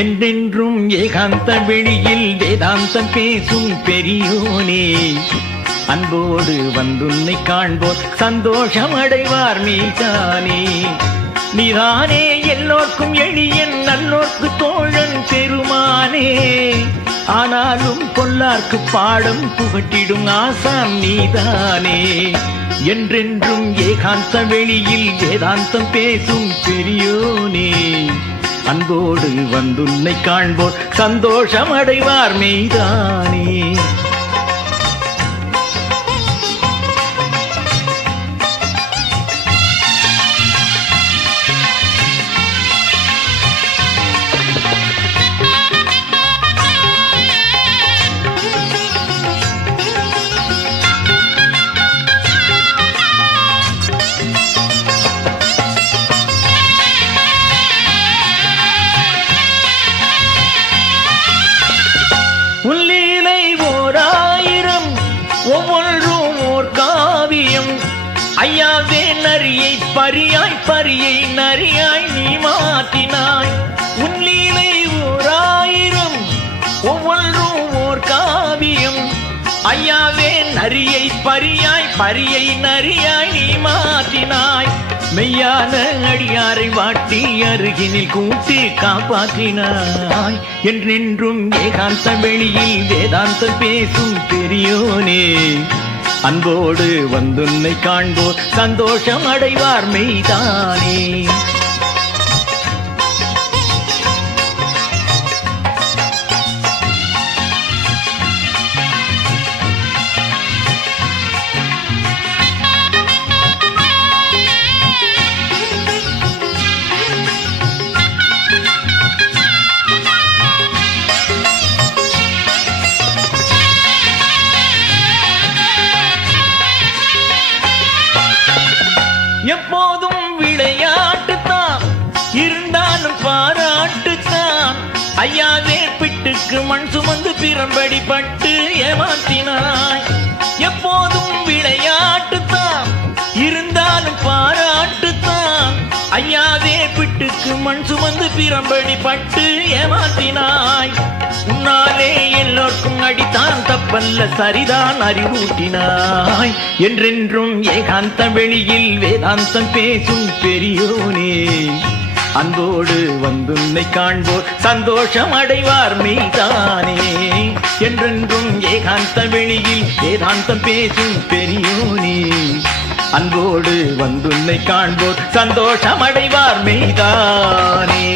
என்றென்றும் ஏகாந்த வெளியில் வேதாந்தம் பேசும் பெரியோனே, அன்போடு வந்துன்னை காண்போர் சந்தோஷம் அடைவார் நீதானே. நீதானே எல்லோர்க்கும் எளியன் நல்லோர்க்கு தோழன் பெருமானே, ஆனாலும் பொல்லார்க்கு பாடம் புகட்டிடும் ஆசான் நீதானே. என்றென்றும் ஏகாந்த வெளியில் வேதாந்தம் பேசும் பெரியோனே, அன்போடு வந்துன்னை காண்போர் சந்தோஷம் அடைவார் மெய்தானே. உள்ளீலை ஓராயிரம் ஒவ்வொன்றும் ஓர் காவியம், ஐயாவே நரியை பரியாய் பரியை நரியாய் நீ மாற்றினாய். உள்ளீலை ஓராயிரம் ஒவ்வொன்றும் ஓர் காவியம், ஐயாவே நரியை பரியாய் பரியை நரியாய் நீ மாற்றினாய். மெய்யான அடியாரை வாட்டி அருகினில் கூட்டி காப்பாற்றினாய். என்றென்றும் ஏகாந்த வெளியில் வேதாந்தம் பேசும் பெரியோனே, அன்போடு வந்துன்னை காண்போர் சந்தோஷம் அடைவார் மெய்தானே. எப்போதும் விளையாட்டுத்தான் இருந்தாலும் பாராட்டுத்தான், ஐயாவே பிட்டுக்கு மண் சுமந்து பிரம்படி பட்டு ஏமாற்றினாய். எப்போதும் விளையாட்டுத்தான் இருந்தாலும் பாராட்டுத்தான், ஐயாவே பிட்டுக்கு மண் சுமந்து பிரம்படி பட்டு ஏமாற்றினாய். உன்னாலே எல்லோர்க்கும் அடித்தான் தப்பல்ல சரிதான் அறிவூட்டினாய். என்றென்றும் ஏகாந்த வெளியில் வேதாந்தம் பேசும் பெரியோனே, அன்போடு வந்துன்னை காண்போர் சந்தோஷம் அடைவார் மெய்தானே. என்றென்றும் ஏகாந்த வெளியில் வேதாந்தம் பேசும் பெரியோனே, அன்போடு வந்துன்னை காண்போர் சந்தோஷம் அடைவார் மெய்தானே.